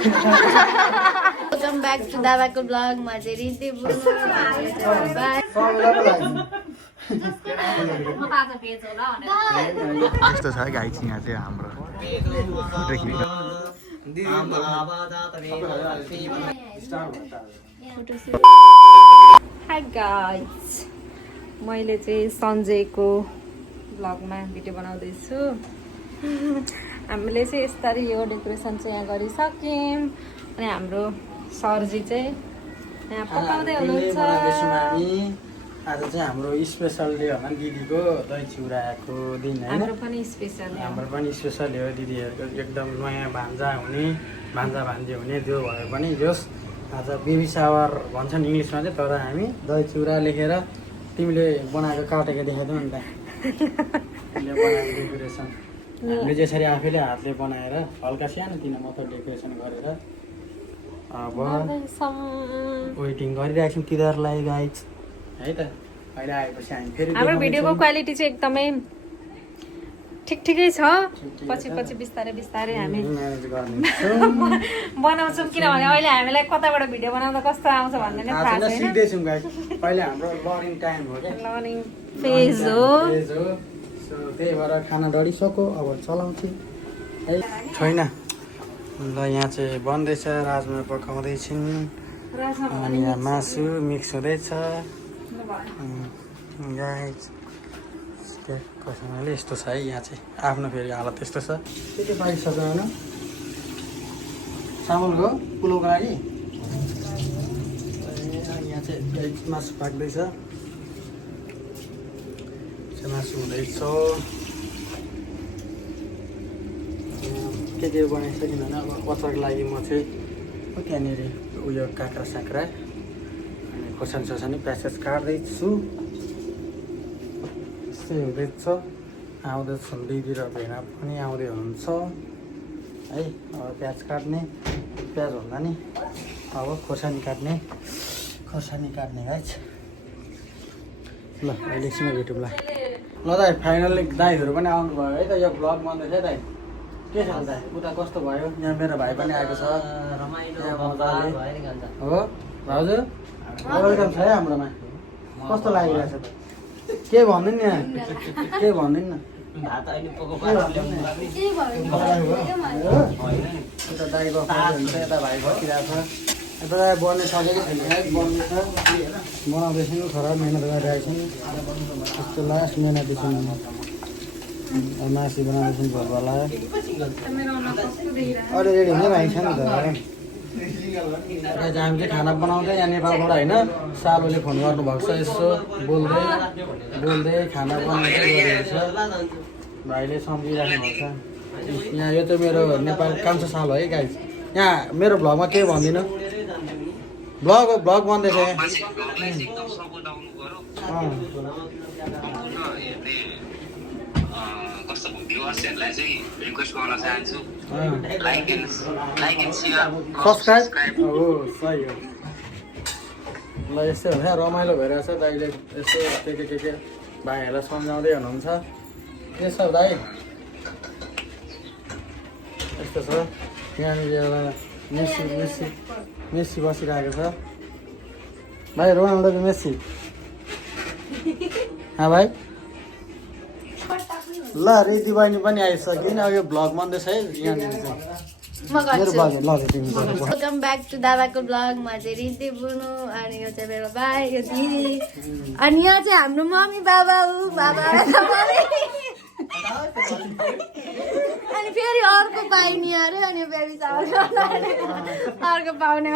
welcome back to दादाको blog म चाहिँ रिद्धि बुनु यस्तो छ गाइस यहाँ चाहिँ हाम्रो हाई गाइस मैले चाहिँ सन्जेको ब्लगमा भिडियो बनाउँदैछु हामीले चाहिँ यसरी यो डेकोरेसन चाहिँ यहाँ गरिसक्यौँ अनि हाम्रो सरजी चाहिँ यहाँ पकाउँदै हुनुहुन्छ आज चाहिँ हाम्रो स्पेसल डे होला दिदीको दही चिउराको दिन होइन हाम्रो पनि स्पेसल हाम्रो पनि स्पेसल हो दिदीहरूको एकदम नयाँ भान्जा हुने भान्जा भान्जी हुने जो भए पनि जोस् आज बेबी सावर भन्छन् इङ्ग्लिसमा चाहिँ तर हामी दही चिउरा लेखेर तिमीले बनाएको काटेको देखाइदिउँ नि त तिमीले बनाएको डेकोरेसन हामीले जसरी आफैले हातले बनाएर हल्का सानो तिनो मात्र डेकोरेसन गरेर अब वेटिङ गरिरहेको छौँ तिनीहरूलाई गाइज है त अहिले आएपछि हामी फेरि हाम्रो भिडियोको क्वालिटी चाहिँ एकदमै ठिकै छ पछि बिस्तारै बिस्तारै हामी बनाउँछौँ किनभने अहिले हामीलाई कताबाट भिडियो बनाउँदा कस्तो आउँछ भन्ने नै थाहा छैन सिक्दैछौँ गाइज अहिले हाम्रो लर्निङ टाइम हो क्या लर्निङ फेज हो सो त्यही भएर खाना डढिसक्यो अब चलाउँछु है छैन ल यहाँ चाहिँ बन्दैछ राजमा पकाउँदैछन् अनि यहाँ मासु मिक्स हुँदैछ गाइस कसैले यस्तो छ है यहाँ चाहिँ आफ्नो फेरि हालत यस्तो छ के पाइसक्यो होइन चामलको पुलाउको लागि यहाँ चाहिँ मासु पाक्दैछ मासु हुँदैछ के बनाइसकिन भने अब अचारको लागि म चाहिँ त्यहाँनिर उयो काँक्रा साक्रा अनि खोर्सानी सोर्सानी प्याज काट्दैछु यस्तै हुँदैछ आउँदैछन् दिदी र भेना पनि आउँदै हुनुहुन्छ है अब प्याज काट्ने प्याज भन्दा नि अब खोर्सानी काट्ने गाइज ल अहिले एकछिन भेटौँ ल दाइ फाइनल्ली दाइहरू पनि आउनु भयो है त यो भ्लग बन्दैछ है दाइ के छ दाइ उता कस्तो भयो यहाँ मेरो भाइ पनि आएको छ हो भाउजू वेलकम छ है हाम्रोमा कस्तो लागिरहेछ त के भनिदिनु नि यहाँ के भनिदिनु न यता दाइ बस्नुहुन्छ यता भाइ बसिरहेको छ यता दाइ बन्ने सकेको छैन बन्दैछ बनाउँदैछन् खराब मिहिनेत गरिरहेछन् त्यस्तो लास्ट मिहिनेतैछन् मासु बनाउँदैछन् भोटवाला अहिले रेडी हुने भाइ छ नि त हामी चाहिँ खाना बनाउँदै यहाँ नेपालबाट होइन सालोले फोन गर्नुभएको छ यसो बोल्दै खाना बनाउँदै गरिरहेको छ भाइले सम्झिराख्नु भएको छ यहाँ यो चाहिँ मेरो नेपाल कान्छो साल हो है गाइस यहाँ मेरो भ्लगमा के भन्दिनँ भ्लग बन्दैछ भ्युअर्सहरूलाई चाहिँ रिक्वेस्ट गर्न चाहन्छु लाइक एन्ड सेयर सब्सक्राइब हो सही हो ल यस्तै हुन्छ रमाइलो भइरहेछ दाइले यसो के भाइहरूलाई सम्झाउँदै हुनुहुन्छ के छ दाइ यस्तो छ यहाँनिर एउटा मेस्सी बसिरहेको छ भाइ रोनाल्डो मेस्सी भाइ ल रिद्धि बहिनी पनि आइसकिन् अब यो भ्लग बन्दैछ है यहाँनिर वेलकम ब्याक टु दादाको ब्लग म चाहिँ रिद्धि बुनु अनि यो चाहिँ मेरो भाइ यो दिदी अनि यहाँ चाहिँ हाम्रो मम्मी बाबा अनि फेरि अर्को पाइने अरे अनि बेबी अर्को पाउने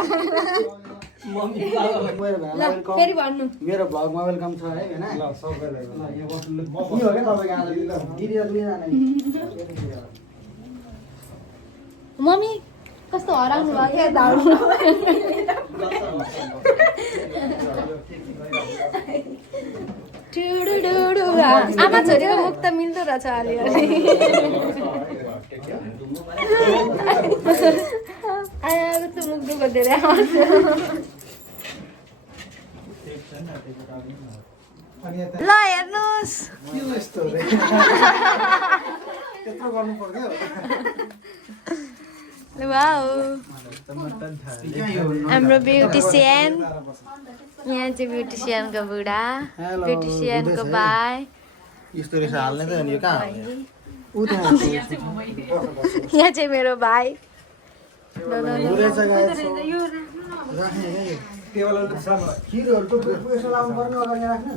फेरि भन्नु मेरो भ्लगमा वेलकम छ है होइन मम्मी कस्तो हराउनु भयो आमा छोरीको मुख त मिल्दो रहेछ अलिअलि आएको त मुख दुःख धेरै आउँछ ल हेर्नुहोस् वाउ हाम्रो ब्युटिसियन यहाँ चाहिँ ब्युटिसियनको बुढा ब्युटिसियनको भाइ यस्तो रहेछ हाल्ने त अनि यो कहाँ हाल्ने उ त्यहाँ यहाँ चाहिँ मेरो भाइ रहेछ गाइस राख्ने टेबलहरु सामु खिरहरुको प्रेसर लाउनु पर्ने अगाडि राख्नु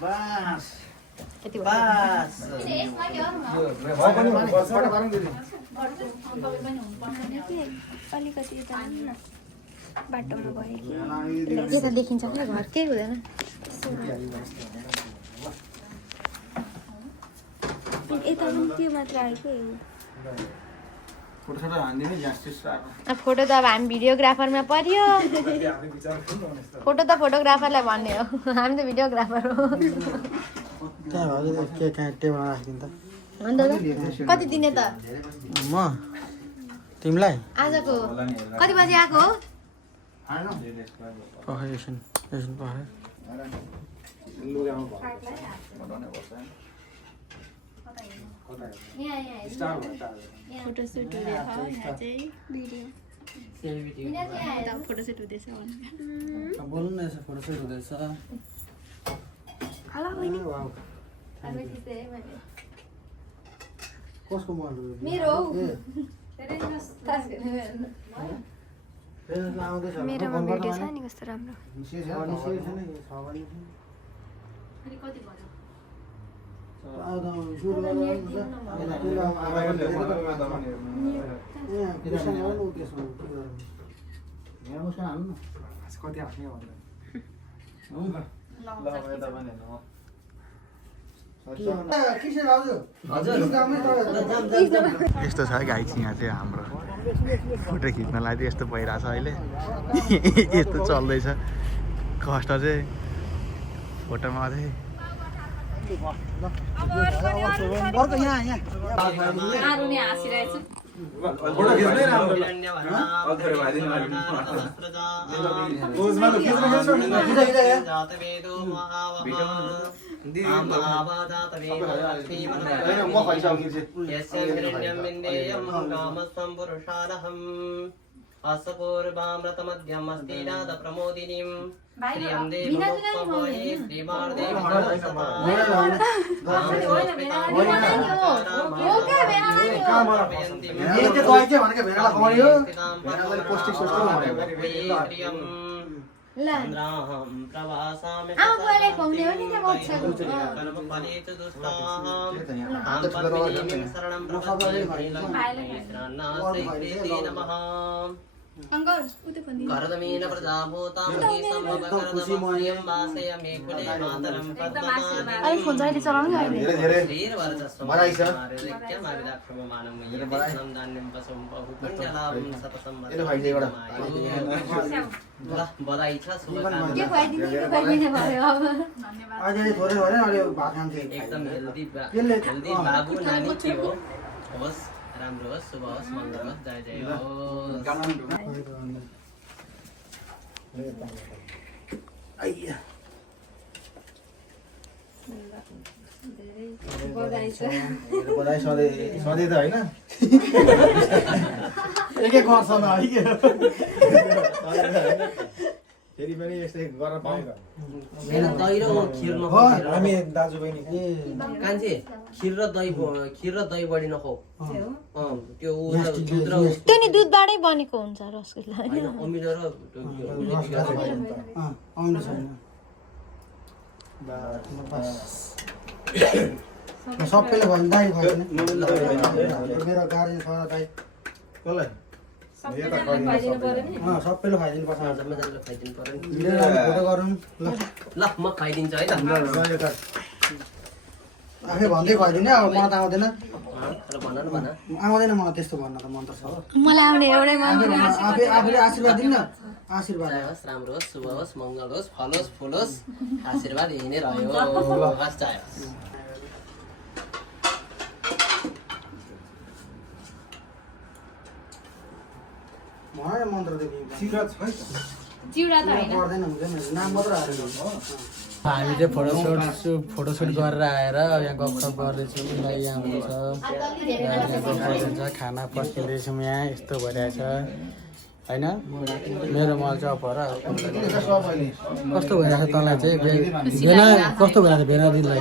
बस यति बस अलिकति बाटोमा भयो कि यता देखिन्छ क्या घर केही हुँदैन यता पनि त्यो मात्र आएको फोटो त अब हामी भिडियोग्राफरमा पर्यो फोटो त फोटोग्राफरलाई भन्ने हो हामी त भिडियोग्राफर हो त्यहाँ भयो के कहाँ टेबलमा राखिदिनु त अन्त कति दिने त म तिमीलाई आजको कति बजी आएको हो पखाइ एकछिन पखाइ फोटोसुट हुँदैछ यहाँ चाहिँ भिडियो फोटोसुट हुँदैछ बोल्नु न यसो फोटोसुट हुँदैछ कसको मोबाइल मेरो मेरोमा भिडियो छ नि कस्तो राम्रो यस्तो छ गाइस यहाँ चाहिँ हाम्रो फोटो खिच्नलाई चाहिँ यस्तो भइरहेछ अहिले यस्तो चल्दैछ कष्ट चाहिँ फोटोमा चाहिँ प्रमोदिनीं करदमीन प्रजाभूतामहि सम्भवकरदमस्यं वासयामि कुले मातरं अरे फोन चाहिँ चलाउनु नि अहिले बधाई छ के खुवाइदिने भयो अब एकदम हेल्दी बाबु नानी के हो होस् राम्रो होस् शुभ होस् मङ्गल होस् जय जय बधाई सधैँ त होइन एक एक वर्षमा है के फेरि पनि यस्तै गर्न पाउँ दही र खिर हामी दाजुबहिनी कान्छे खिर र दही बढी नखाऊ त्यो त्यो नि दुधबाटै बनेको हुन्छ रसगुल्ला अमिलो र सबैले भन्नु दाइ खाइदिनु मेरो गाडी छ दाइ कसलाई सबैले खाइदिनु पर्छ फोटो गरौँ ल म खाइदिन्छु है त आफै भन्दै खुवाइदिने अब मलाई त आउँदैन भन आउँदैन मलाई त्यस्तो भन्न त मन त छ मलाई आउने एउटै मन आफूले आशीर्वाद दिनु न आशीर्वाद होस् राम्रो होस् शुभ होस् मङ्गल होस् फल होस् फुल होस् आशीर्वाद यही नै रह्यो हस् चाहे मन्त्र चिउरा त होइन पर्दैन हुन्छ नि नाम मात्र हालेर हामी चाहिँ फोटोसुट गरेर आएर यहाँ गफसफ गर्दैछौँ दाइ यहाँ हुनुहुन्छ छ खाना पस्किँदैछौँ यहाँ यस्तो भइरहेछ होइन मेरो मल चाहिँ अफर कस्तो भइरहेछ तँलाई चाहिँ भेना कस्तो भइरहेछ भेना दिनलाई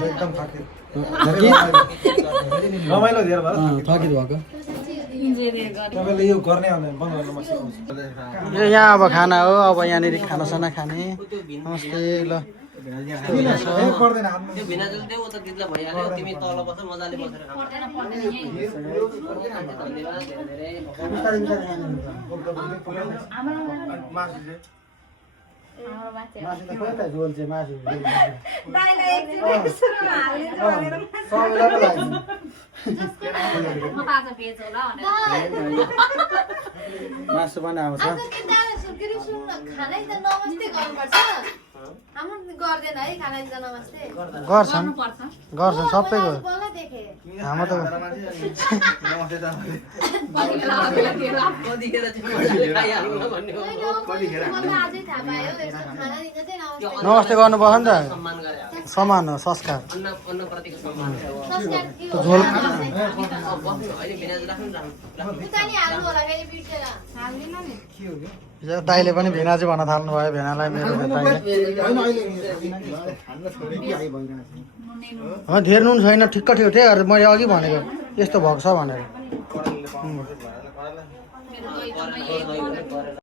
रमाइलो धेरै भयो थकित भएको तपाईँले यो गर्ने बन्द गर्न म सिकाउँछु यो यहाँ अब खाना हो अब यहाँनिर खानासाना खाने नमस्ते ल पर्दैन हातमा मासु त खोइ त झोल चाहिँ मासु मासु पनि आउँछ गर्छन् गर्छन् सबैको हाम्रो त नमस्ते गर्नुपर्छ नि त समान हो संस्कार झोल दाइले पनि भेना चाहिँ भन्न थाल्नु भयो भेनालाई मेरो दाइले धेर नुन छैन ठिक्क ठिक त्यही गरेर मैले अघि भनेको यस्तो भएको छ भनेर